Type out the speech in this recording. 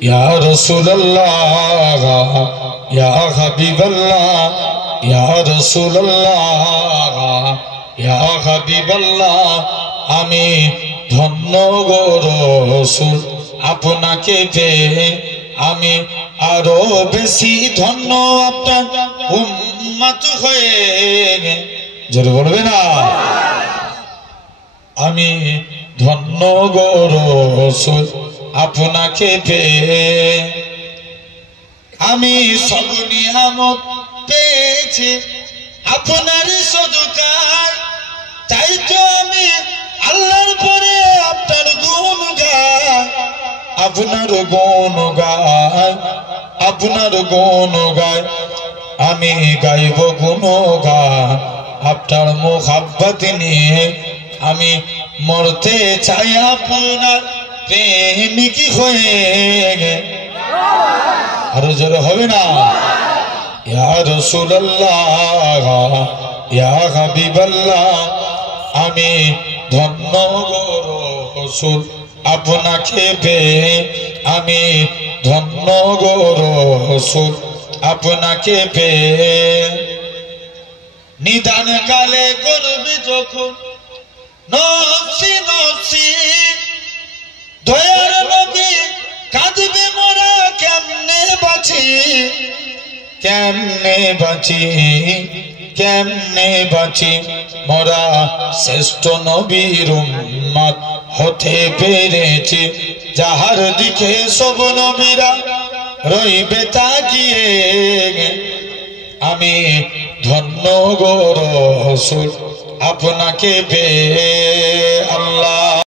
ইয়া রাসূলুল্লাহ ইয়া হাবিবাল্লাহ ইয়া রাসূলুল্লাহ ইয়া হাবিবাল্লাহ আমি ধন্য গো রাসূল আপনাকে পেয়ে আমি আরো বেশি ধন্য আপনার উম্মত হয়ে জোরে বলবে না আমি ধন্য গো রাসূল আপনাকে পেয়ে আমি সব নিয়ামত পেয়েছি আপনার সদকায় তাই তো আমি আল্লাহর পরে আপনার গুণ গাই আপনার গুণ গাই আপনার গুণ গাই আমি গাইব গুণ গান আপনার মুহাব্বত নিয়ে আমি মরতে চাই আপনার প্রেমিক হয়ে আরো জোরে হবে না ইয়া রাসূলুল্লাহ ইয়া হাবিবাল্লাহ আমি ধন্য গো রাসূল আপনাকে পেয়ে আমি ধন্য গো রাসূল আপনাকে পেয়ে নিদান কালে করবি যখন নফসি নফসি দয়ার নবী কাঁদবে মোরা কেমনে বাঁচি কেমনে বাঁচি কেমনে বাঁচি মোরা শ্রেষ্ঠ নবীর উম্মত হতে পেরেছি যাহার দিকে সব নবীরা রইবে তাকিয়ে আমি ধন্য গো রাসূল আপনাকে পেয়ে